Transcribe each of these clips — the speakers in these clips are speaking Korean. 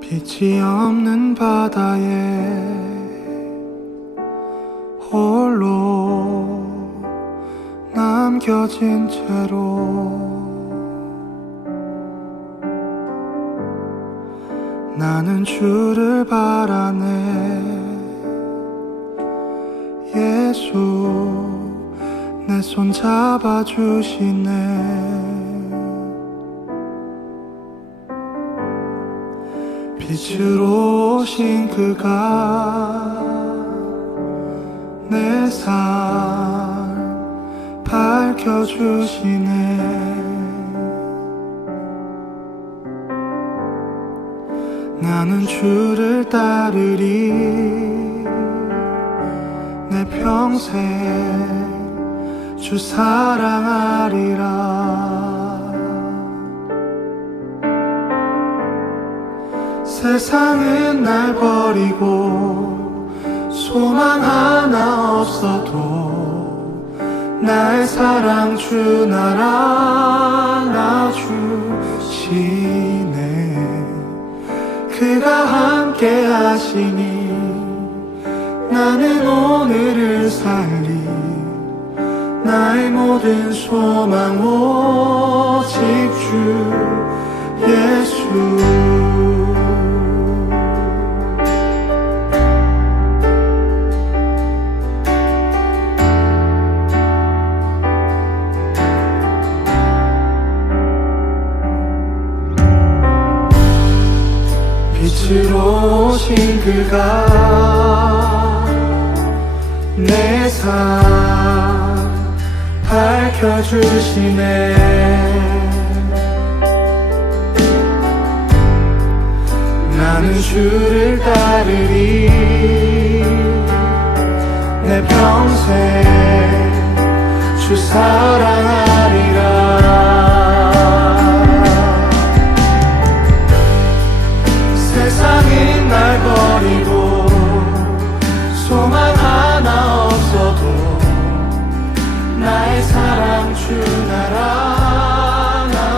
빛이 없는 바다에 홀로 남겨진 채로 나는 주를 바라네. 예수 내 손 잡아주시네. 빛으로 오신 그가 내 삶 밝혀주시네. 나는 주를 따르리. 내 평생 주 사랑하리라. 세상은 날 버리고 소망 하나 없어도 나의 사랑 주 나를 안아주시네. 그가 함께 하시니 나는 오늘을 살리. 나의 모든 소망 오직 주 예수. 빛으로 오신 그가 내 삶 밝혀주시네. 나는 주를 따르리. 내 평생 주 사랑하리라. 세상은 날 버리고 소망 하나 없어도 나의 사랑 주 나를 안아주시네.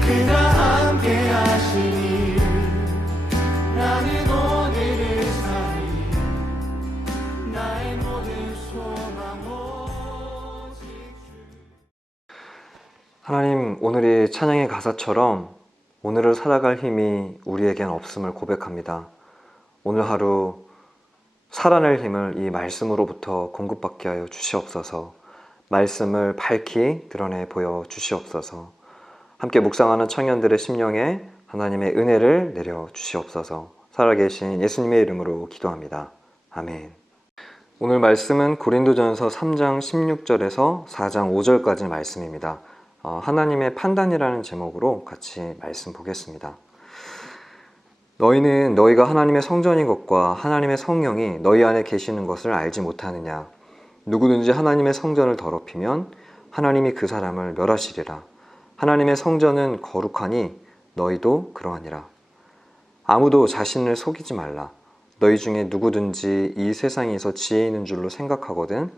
그가 함께 하시니 나는 오늘을 살리. 나의 모든 소망 오직 주. 하나님, 오늘이 찬양의 가사처럼 오늘을 살아갈 힘이 우리에겐 없음을 고백합니다. 오늘 하루 살아낼 힘을 이 말씀으로부터 공급받게 하여 주시옵소서. 말씀을 밝히 드러내 보여 주시옵소서. 함께 묵상하는 청년들의 심령에 하나님의 은혜를 내려 주시옵소서. 살아계신 예수님의 이름으로 기도합니다. 아멘. 오늘 말씀은 고린도전서 3장 16절에서 4장 5절까지 말씀입니다. 하나님의 판단이라는 제목으로 같이 말씀 보겠습니다. 너희는 너희가 하나님의 성전인 것과 하나님의 성령이 너희 안에 계시는 것을 알지 못하느냐. 누구든지 하나님의 성전을 더럽히면 하나님이 그 사람을 멸하시리라. 하나님의 성전은 거룩하니 너희도 그러하니라. 아무도 자신을 속이지 말라. 너희 중에 누구든지 이 세상에서 지혜 있는 줄로 생각하거든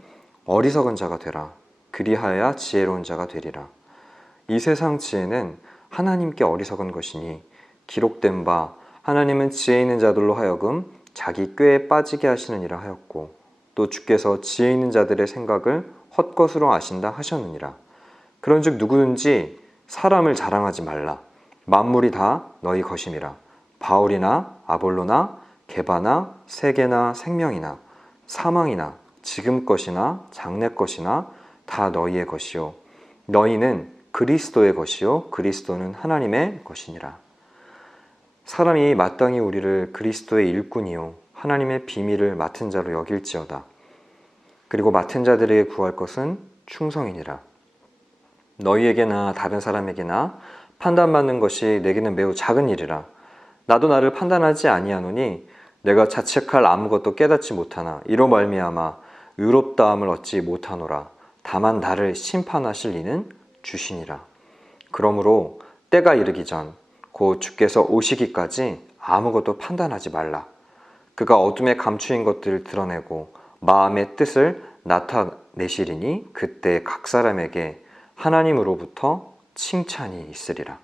어리석은 자가 되라. 그리하여야 지혜로운 자가 되리라. 이 세상 지혜는 하나님께 어리석은 것이니 기록된 바 하나님은 지혜 있는 자들로 하여금 자기 꾀에 빠지게 하시느니라 하였고, 또 주께서 지혜 있는 자들의 생각을 헛것으로 아신다 하셨느니라. 그런즉 누구든지 사람을 자랑하지 말라. 만물이 다 너희 것임이라. 바울이나 아볼로나 게바나 세계나 생명이나 사망이나 지금 것이나 장래 것이나 다 너희의 것이요 너희는 그리스도의 것이요 그리스도는 하나님의 것이니라. 사람이 마땅히 우리를 그리스도의 일꾼이요 하나님의 비밀을 맡은 자로 여길지어다. 그리고 맡은 자들에게 구할 것은 충성이니라. 너희에게나 다른 사람에게나 판단받는 것이 내게는 매우 작은 일이라. 나도 나를 판단하지 아니하노니 내가 자책할 아무것도 깨닫지 못하나 이로 말미암아 의롭다함을 얻지 못하노라. 다만 나를 심판하실 이는 주시니라. 그러므로 때가 이르기 전 곧 주께서 오시기까지 아무것도 판단하지 말라. 그가 어둠에 감추인 것들을 드러내고 마음의 뜻을 나타내시리니 그때 각 사람에게 하나님으로부터 칭찬이 있으리라.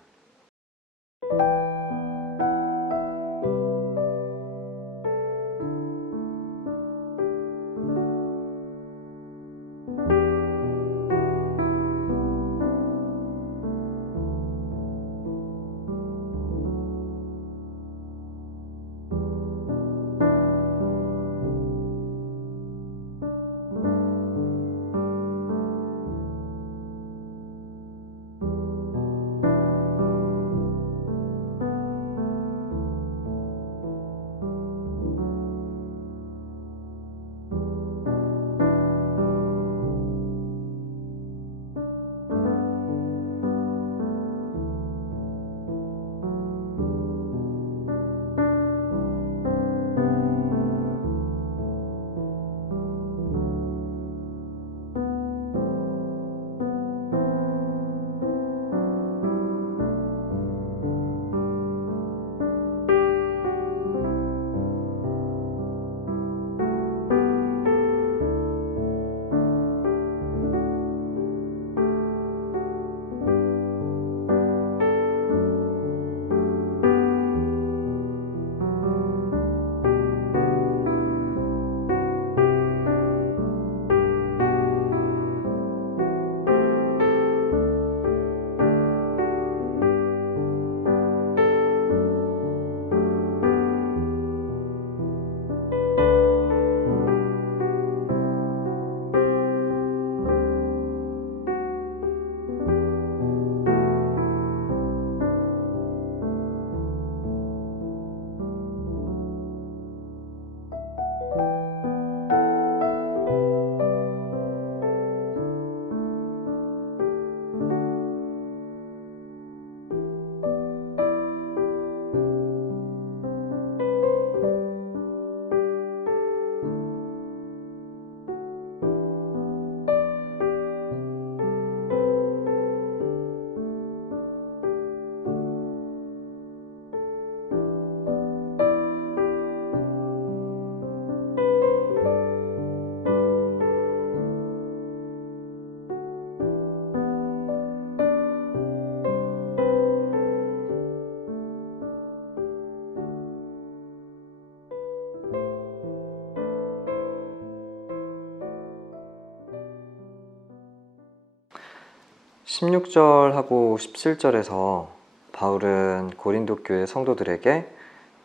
(16절하고) (17절에서) 바울은 고린도 교회 성도들에게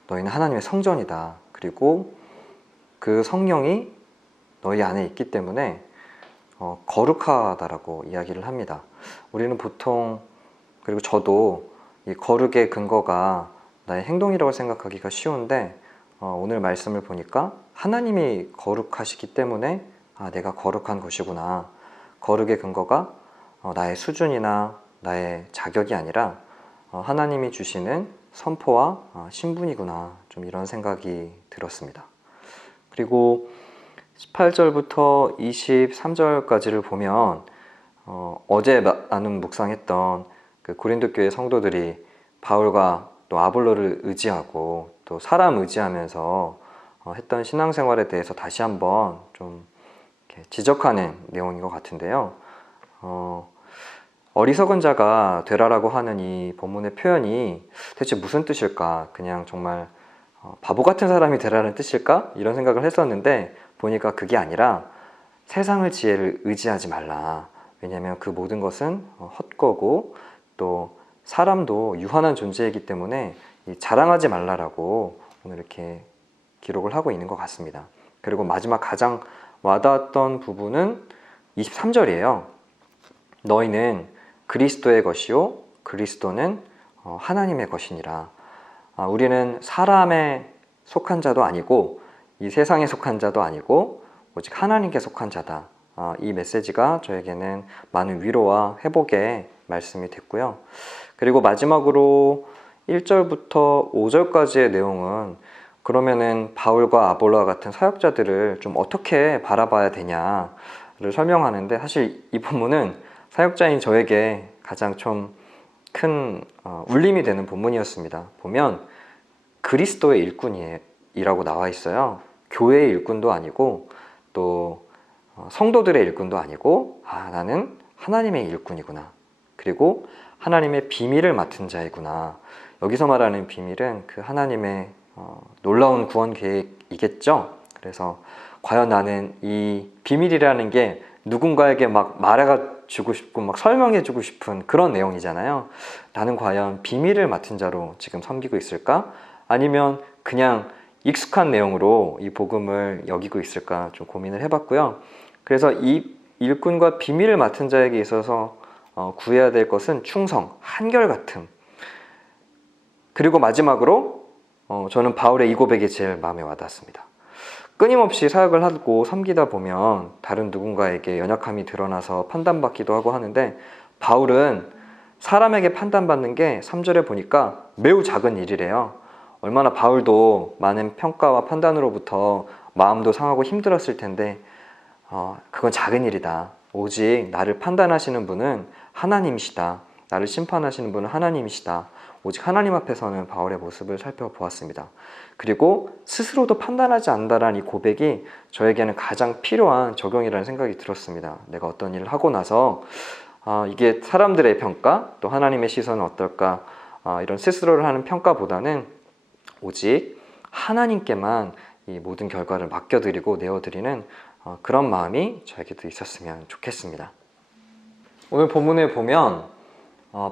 너희는 하나님의 성전이다. 그리고 그 성령이 너희 안에 있기 때문에 거룩하다라고 이야기를 합니다. 우리는 보통, 그리고 저도 이 거룩의 근거가 나의 행동이라고 생각하기가 쉬운데 오늘 말씀을 보니까 하나님이 거룩하시기 때문에 내가 거룩한 것이구나. 거룩의 근거가 나의 수준이나 나의 자격이 아니라 하나님이 주시는 선포와 신분이구나. 좀 이런 생각이 들었습니다. 그리고 18절부터 23절까지를 보면 어제 나눈 묵상했던 그 고린도 교회 성도들이 바울과 또 아볼로를 의지하고 또 사람 의지하면서 했던 신앙생활에 대해서 다시 한번 좀 이렇게 지적하는 내용인 것 같은데요. 어리석은 자가 되라라고 하는 이 본문의 표현이 대체 무슨 뜻일까? 그냥 정말 바보 같은 사람이 되라는 뜻일까? 이런 생각을 했었는데 보니까 그게 아니라 세상의 지혜를 의지하지 말라. 왜냐하면 그 모든 것은 헛거고 또 사람도 유한한 존재이기 때문에 자랑하지 말라라고 오늘 이렇게 기록을 하고 있는 것 같습니다. 그리고 마지막 가장 와닿았던 부분은 23절이에요. 너희는 그리스도의 것이요 그리스도는 하나님의 것이니라. 우리는 사람에 속한 자도 아니고 이 세상에 속한 자도 아니고 오직 하나님께 속한 자다. 이 메시지가 저에게는 많은 위로와 회복의 말씀이 됐고요. 그리고 마지막으로 1절부터 5절까지의 내용은 그러면은 바울과 아볼로와 같은 사역자들을 좀 어떻게 바라봐야 되냐를 설명하는데, 사실 이 본문은 사역자인 저에게 가장 좀 큰 울림이 되는 본문이었습니다. 보면 그리스도의 일꾼이라고 나와 있어요. 교회의 일꾼도 아니고 또 성도들의 일꾼도 아니고, 나는 하나님의 일꾼이구나. 그리고 하나님의 비밀을 맡은 자이구나. 여기서 말하는 비밀은 그 하나님의 놀라운 구원 계획이겠죠. 그래서 과연 나는 이 비밀이라는 게 누군가에게 막 말해주고 싶고 막 설명해주고 싶은 그런 내용이잖아요. 나는 과연 비밀을 맡은 자로 지금 섬기고 있을까? 아니면 그냥 익숙한 내용으로 이 복음을 여기고 있을까 좀 고민을 해봤고요. 그래서 이 일꾼과 비밀을 맡은 자에게 있어서 구해야 될 것은 충성, 한결같음. 그리고 마지막으로 저는 바울의 이 고백이 제일 마음에 와닿습니다. 끊임없이 사역을 하고 섬기다 보면 다른 누군가에게 연약함이 드러나서 판단받기도 하고 하는데, 바울은 사람에게 판단받는 게 3절에 보니까 매우 작은 일이래요. 얼마나 바울도 많은 평가와 판단으로부터 마음도 상하고 힘들었을 텐데 그건 작은 일이다. 오직 나를 판단하시는 분은 하나님이시다. 나를 심판하시는 분은 하나님이시다. 오직 하나님 앞에서는 바울의 모습을 살펴보았습니다. 그리고 스스로도 판단하지 않는다라는 이 고백이 저에게는 가장 필요한 적용이라는 생각이 들었습니다. 내가 어떤 일을 하고 나서 이게 사람들의 평가, 또 하나님의 시선은 어떨까, 이런 스스로를 하는 평가보다는 오직 하나님께만 이 모든 결과를 맡겨드리고 내어드리는 그런 마음이 저에게도 있었으면 좋겠습니다. 오늘 본문에 보면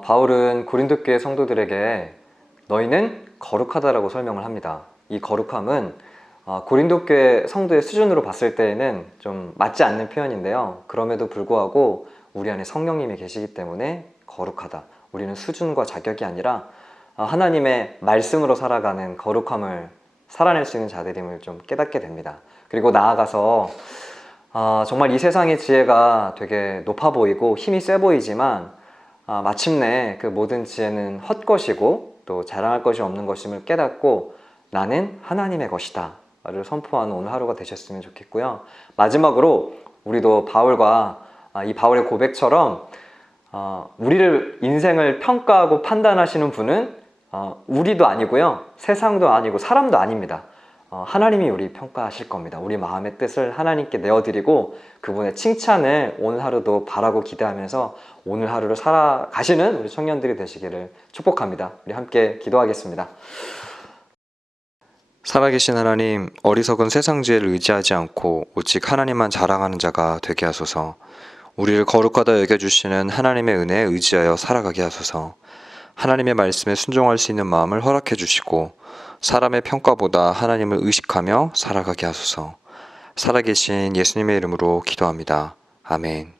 바울은 고린도 교회 성도들에게 너희는 거룩하다라고 설명을 합니다. 이 거룩함은 고린도 교회 성도의 수준으로 봤을 때에는 좀 맞지 않는 표현인데요. 그럼에도 불구하고 우리 안에 성령님이 계시기 때문에 거룩하다. 우리는 수준과 자격이 아니라 하나님의 말씀으로 살아가는 거룩함을 살아낼 수 있는 자들임을 좀 깨닫게 됩니다. 그리고 나아가서 정말 이 세상의 지혜가 되게 높아 보이고 힘이 세 보이지만 마침내 그 모든 지혜는 헛것이고 또 자랑할 것이 없는 것임을 깨닫고 나는 하나님의 것이다 를 선포하는 오늘 하루가 되셨으면 좋겠고요. 마지막으로 우리도 바울과 이 바울의 고백처럼 우리를 인생을 평가하고 판단하시는 분은 우리도 아니고요, 세상도 아니고 사람도 아닙니다. 하나님이 우리 평가하실 겁니다. 우리 마음의 뜻을 하나님께 내어드리고 그분의 칭찬을 오늘 하루도 바라고 기대하면서 오늘 하루를 살아가시는 우리 청년들이 되시기를 축복합니다. 우리 함께 기도하겠습니다. 살아계신 하나님, 어리석은 세상 지혜를 의지하지 않고 오직 하나님만 자랑하는 자가 되게 하소서. 우리를 거룩하다 여겨주시는 하나님의 은혜에 의지하여 살아가게 하소서. 하나님의 말씀에 순종할 수 있는 마음을 허락해 주시고 사람의 평가보다 하나님을 의식하며 살아가게 하소서. 살아계신 예수님의 이름으로 기도합니다. 아멘.